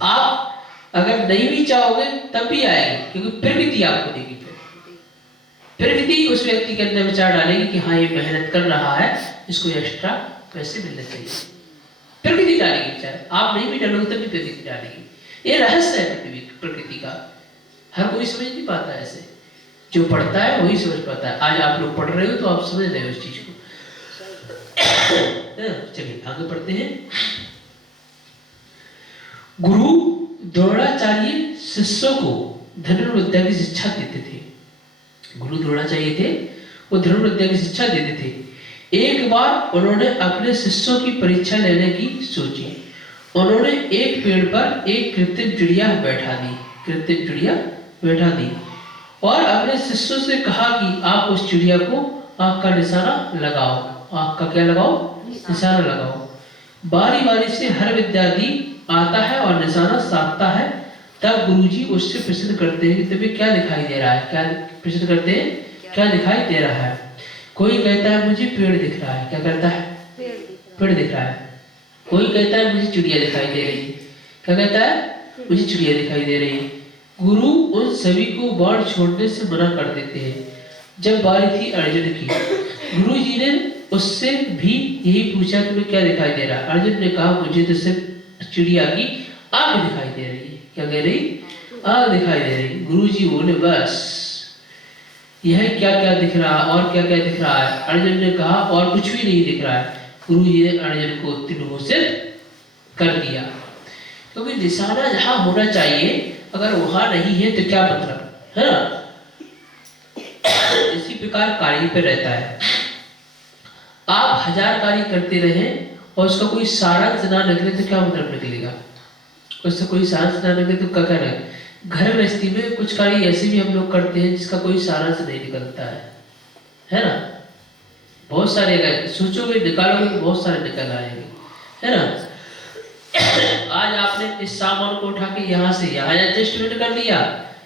आप अगर नहीं भी चाहोगे तब भी आएगी, क्योंकि प्रकृति आपको देगी। प्रकृति उस व्यक्ति के अंदर विचार डालेगी कि हाँ ये मेहनत कर रहा है, इसको एक्स्ट्रा पैसे मिलने चाहिए। प्रकृति डालेगी विचार, आप नहीं भी डालोगे तब भी प्रकृति डालेगी। ये रहस्य है प्रकृति का, हर कोई समझ नहीं पाता है। ऐसे जो पढ़ता है वही समझ पाता है। आज आप लोग पढ़ रहे हो तो आप समझ रहे हो इस चीज को। चलिए आगे पढ़ते हैं। गुरु द्रोणाचार्य शिष्यों को धनुर्विद्या की शिक्षा देते थे। गुरु द्रोणाचार्य थे, वो धनुर्विद्या की शिक्षा देते थे। एक बार उन्होंने अपने शिष्यों की परीक्षा लेने की सोची। उन्होंने एक पेड़ पर एक कृत्रिम चिड़िया बैठा दी और अपने शिष्यों से कहा कि आप उस चिड़िया को आंख का निशाना लगाओ। आंख का क्या लगाओ? निशाना लगाओ। बारी बारी से हर विद्यार्थी आता है और निशाना साधता है। तब गुरुजी उससे प्रश्न करते हैं कि तुम्हें क्या दिखाई दे रहा है? क्या प्रश्न करते हैं? क्या दिखाई दे रहा है? कोई कहता है मुझे पेड़ दिख रहा है। क्या कहता है? पेड़ दिख रहा है। कोई कहता है मुझे चिड़िया दिखाई दे रही है। क्या कहता है? मुझे चिड़िया दिखाई दे रही है। गुरु उन सभी को बाण छोड़ने से मना कर देते हैं। जब बारी थी अर्जुन की, गुरु जी ने उससे भी यही पूछा तुम्हें क्या दिखाई दे रहा है? अर्जुन ने कहा मुझे तो सिर्फ चिड़िया की आग दिखाई दे रही है। क्या कह रही? आग दिखाई दे रही। गुरु जी बोले बस यह क्या क्या दिख रहा है और क्या क्या दिख रहा है? अर्जुन ने कहा और कुछ भी नहीं दिख रहा है। गुरु जी ने अर्जुन को तिरहुसित कर दिया, क्योंकि निशाना जहां होना चाहिए अगर वहां नहीं है तो क्या मतलब, है ना। इसी प्रकार कार्य पे रहता है। आप 1000 कार्य करते रहे और उसका कोई सारांश ना निकले तो क्या मतलब निकलेगा? उससे कोई सारांश ना निकले तो क्या करना है? घर गृहस्थी में कुछ कार्य ऐसे भी हम लोग करते हैं जिसका कोई सारांश नहीं निकलता है ना। बहुत सारे अगर सोचोगे निकालोगे तो बहुत सारे निकल आएंगे, है ना। आज आपने इस सामान को उठा के यहाँ से यहाँ एडजस्टमेंट कर दिया,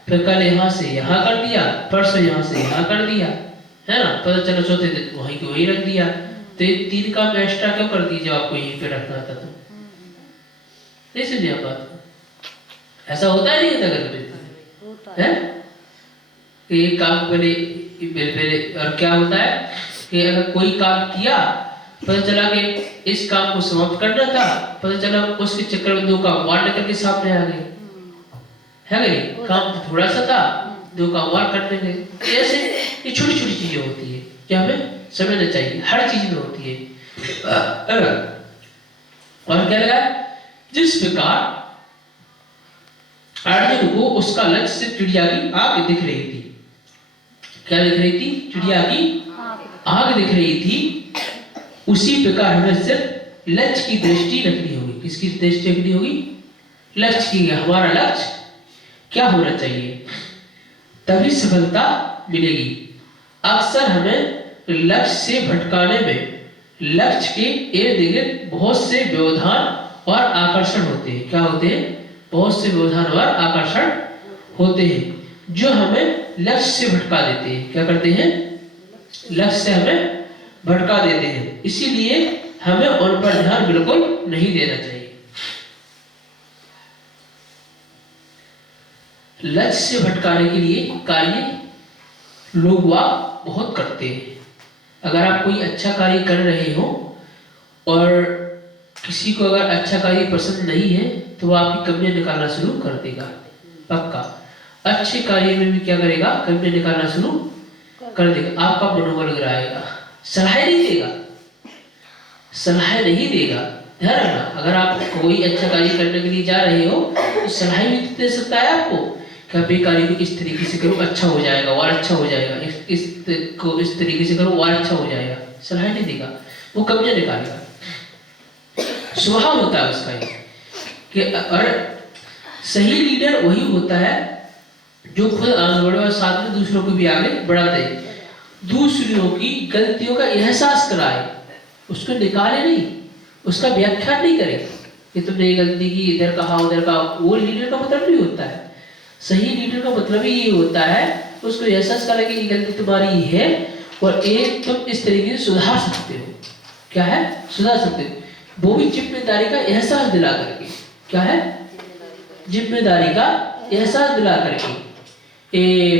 फिर कल यहाँ से यहाँ कर दिया, परसों यहाँ से यहाँ कर दिया, है ना। पता चला चौथे दिन वहीं के वहीं रख दिया। तो ये 3 काम एक्स्ट्रा क्यों कर दिए जब आपको यहीं पे रखना था? तो नहीं समझे आप बात? ऐसा होता है नहीं होता घर में? ये काम पहले और क्या होता है कि अगर कोई काम किया, पता चला कि इस काम को समाप्त करना था, पता चला उसके चक्कर में 2 काम और निकल के सामने आ गए, है नहीं? काम तो थोड़ा सा था, 2 काम और करने गए। ऐसे ये छोटी छोटी चीजें होती है जो हमें समझना चाहिए, हर चीज में होती है। और क्या लगा? जिस प्रकार अर्जुन को उसका लक्ष्य से चिड़िया की आग दिख रही थी। क्या दिख रही थी? चिड़िया की आग दिख रही थी। उसी प्रकार हमें सिर्फ लक्ष्य की दृष्टि रखनी होगी। किसकी दृष्टि रखनी होगी? लक्ष्य की। हमारा लक्ष्य क्या होना चाहिए, तभी सफलता मिलेगी। अक्सर हमें लक्ष्य से भटकाने में लक्ष्य के इर्द गिर्द बहुत से व्यवधान और आकर्षण होते हैं। क्या होते हैं? बहुत से व्यवधान और आकर्षण होते हैं जो हमें लक्ष्य से भटका देते हैं। क्या करते हैं? लक्ष्य से हमें भटका देते हैं। इसीलिए हमें उन पर ध्यान बिल्कुल नहीं देना चाहिए। लक्ष्य से भटकाने के लिए कार्य लोग बहुत करते हैं। अगर आप कोई अच्छा कार्य कर रहे हो और किसी को अगर अच्छा कार्य पसंद नहीं है तो वो आपकी कमियां निकालना शुरू कर देगा, पक्का। अच्छे कार्य में भी क्या करेगा, कमियां निकालना शुरू कर देगा, आपका मनोबल गिराएगा, सलाह नहीं देगा, सलाह नहीं देगा। ध्यान रखना, अगर आप कोई अच्छा कार्य करने के लिए जा रहे हो तो सलाह भी दे सकता है आपको कि आप ये कार्य को इस तरीके से करो, अच्छा हो जाएगा और अच्छा हो जाएगा, इस तरीके से करो और अच्छा हो जाएगा, सलाह नहीं देगा, वो कमियां निकालेगा। स्वभाव होता है उसका ये कि और सही लीडर वही होता है जो खुद आगे बढ़े और साथ में दूसरों को भी आगे बढ़ा दे, दूसरों की गलतियों का एहसास कराए, उसको निकाले नहीं, उसका व्याख्यान नहीं करे कि तुमने ये गलती की, इधर कहा उधर कहा। वो लीडर का मतलब नहीं होता है। सही लीडर का मतलब ही ये होता है उसको एहसास करे कि ये गलती तुम्हारी है और एक तुम इस तरीके से सुधार सकते हो। क्या है, सुधार सकते हो, वो भी जिम्मेदारी का एहसास दिला करके। क्या है, जिम्मेदारी का एहसास दिला करके,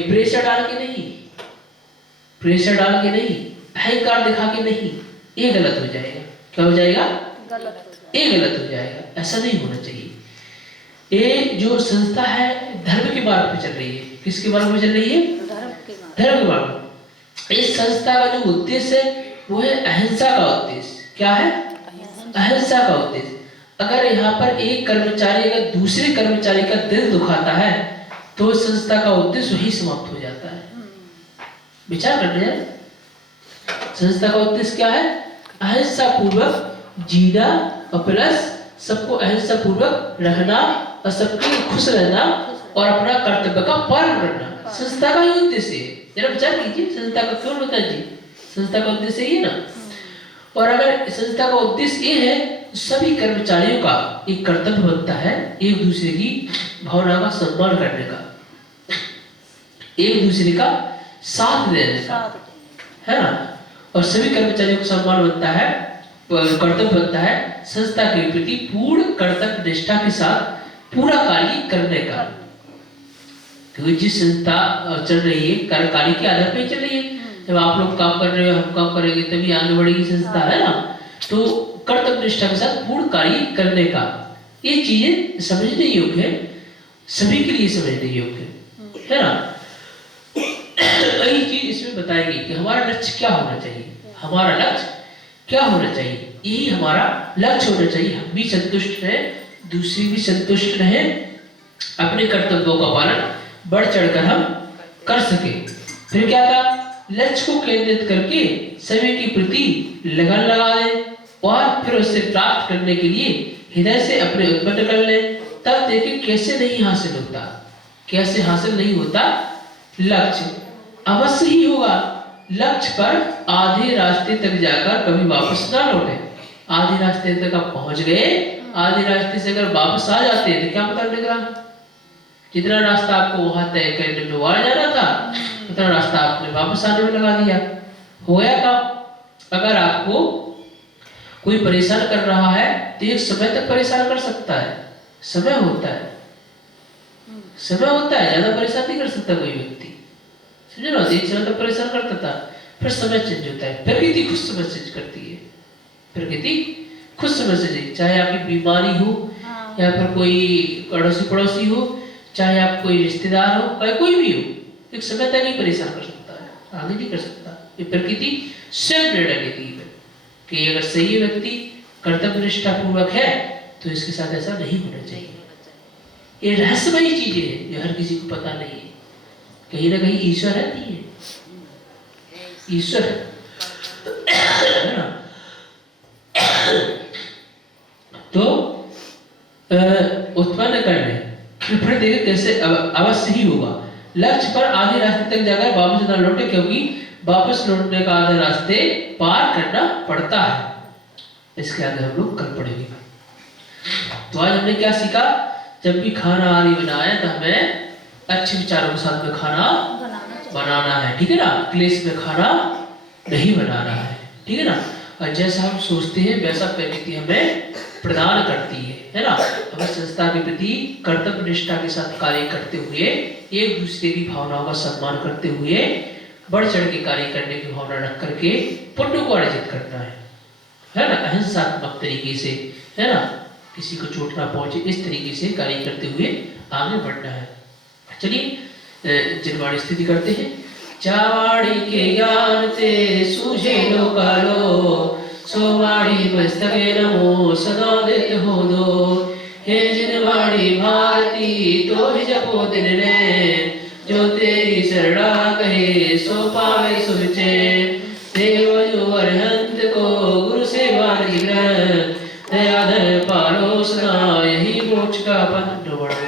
प्रेशर डाल के नहीं, प्रेशर डाल के नहीं, अहंकार दिखा के नहीं, ये गलत हो जाएगा। क्या हो जाएगा, ये गलत हो जाएगा, ऐसा नहीं होना चाहिए। ये जो संस्था है धर्म के मार्ग पे चल रही है। किसके मार्ग पे चल रही है, धर्म के मार्ग। इस संस्था का जो उद्देश्य है वो है अहिंसा का उद्देश्य। क्या है, अहिंसा का उद्देश्य। अगर यहाँ पर एक कर्मचारी अगर दूसरे कर्मचारी का दिल दुखाता है तो संस्था का उद्देश्य वही समाप्त हो जाता है। विचार करते हैं, संस्था का उद्देश्य क्या है, अहिंसा पूर्वक जीना और प्लस सबको अहिंसा पूर्वक रहना और सबके खुश रहना और अपना कर्तव्य का पालन करना, संस्था का ही उद्देश्य है। जरा विचार कीजिए, संस्था का क्यों होता है जी, संस्था का उद्देश्य ये ना। और अगर संस्था का उद्देश्य ये है तो सभी कर्मचारियों का एक कर्तव्य बनता है एक दूसरे की भावना का सम्मान करने का, एक दूसरे का साथ देने का, है ना। और सभी कर्मचारियों को सम्मान बनता है, कर्तव्य बनता है संस्था के प्रति पूर्ण कर्तव्य निष्ठा के साथ पूरा कार्य करने का। क्योंकि जिस संस्था चल रही है कार्य के आधार पर चल रही है। जब आप लोग काम कर रहे हो, हम काम करेंगे तभी आगे बढ़ेगी संस्था, है ना। तो कर्तव्य निष्ठा के साथ पूर्ण कार्य करने का, ये चीजें समझने योग्य है, सभी के लिए समझने योग्य है ना। यही चीज इसमें बताएगी कि हमारा लक्ष्य क्या होना चाहिए, हमारा लक्ष्य क्या होना चाहिए, यही हमारा लक्ष्य होना चाहिए। हम भी संतुष्ट रहें, दूसरे भी संतुष्ट रहें, अपने कर्तव्यों का पालन बढ़ चढ़कर हम कर सके। फिर क्या था, लक्ष्य को केंद्रित करके सभी के प्रति लगन लगा दें और फिर उससे प्राप्त करने के लिए हृदय से अपने उत्पन्न कर लें। तब देखें कैसे नहीं हासिल होता, कैसे हासिल नहीं होता लक्ष्य, अवश्य ही होगा। लक्ष्य पर आधे रास्ते तक जाकर कभी वापस ना लौटे। आधे रास्ते तक आप पहुंच गए, आधे रास्ते से अगर वापस आ जाते हैं तो क्या पता निकला, जितना रास्ता आपको वहां तय करने में वहां जाना था उतना रास्ता आपने वापस आने में लगा दिया। हो गया काम। अगर आपको कोई परेशान कर रहा है तो एक समय तक परेशान कर सकता है, समय होता है, समय होता है, ज्यादा परेशान नहीं कर सकता कोई व्यक्ति, समझे ना। एक समय तक परेशान करता था, फिर समय चेंज होता है, प्रकृति खुद समय चेंज करती है, प्रकृति खुद समय चेंज, चाहे आपकी बीमारी हो या फिर कोई अड़ोसी पड़ोसी हो, चाहे आप कोई रिश्तेदार हो, कोई भी हो, एक समय तक नहीं परेशान कर सकता है, आगे नहीं कर सकता। ये प्रकृति स्वयं निर्णय लेती है कि अगर सही व्यक्ति कर्तव्य निष्ठा पूर्वक है तो इसके साथ ऐसा नहीं होना चाहिए। ये रहस्यमयी चीजें हैं जो हर किसी को पता नहीं है। कहीं ना कहीं ईश्वर रहती है, ईश्वर तो उत्पन्न कर ले, फिर देखे कैसे अवश्य ही होगा। लक्ष्य पर आधे रास्ते तक जाकर वापस न लौटे, क्योंकि वापस लौटने का आधे रास्ते पार करना पड़ता है। इसके आगे हम लोग कल पढ़ेंगे। तो आज हमने क्या सीखा, जब भी खाना आदि बनाए तो हमें अच्छे विचारों के साथ में खाना बनाना है, ठीक है ना। क्लेश में खाना नहीं बनाना है, ठीक है ना। और जैसा हम सोचते हैं वैसा प्रकृति हमें प्रदान करती है ना। हमें संस्था के प्रति कर्तव्य निष्ठा के साथ कार्य करते हुए, एक दूसरे की भावनाओं का सम्मान करते हुए, बढ़ चढ़ के कार्य करने की भावना रख करके पुण्य को अर्जित करना है। है ना, अहिंसात्मक तरीके से, है ना, किसी को चोट ना पहुंचे, इस तरीके से कार्य करते हुए आगे बढ़ना है। चलिए जिनवाणी स्थिति करते हैं। चावाड़ी के ज्ञान ते सूझे लोकालो, सोवाड़ी मस्तके नमो सदा देत हो दो। हे जिनवाड़ी भारती तो ही जपो दिन ने, जो तेरी शरणा कहे सो पावे सुविचैन। देव जो अरहंत को गुरु सेवा निग्रह, दयाधर पालो सदा यही मोक्ष का पंथ बढ़।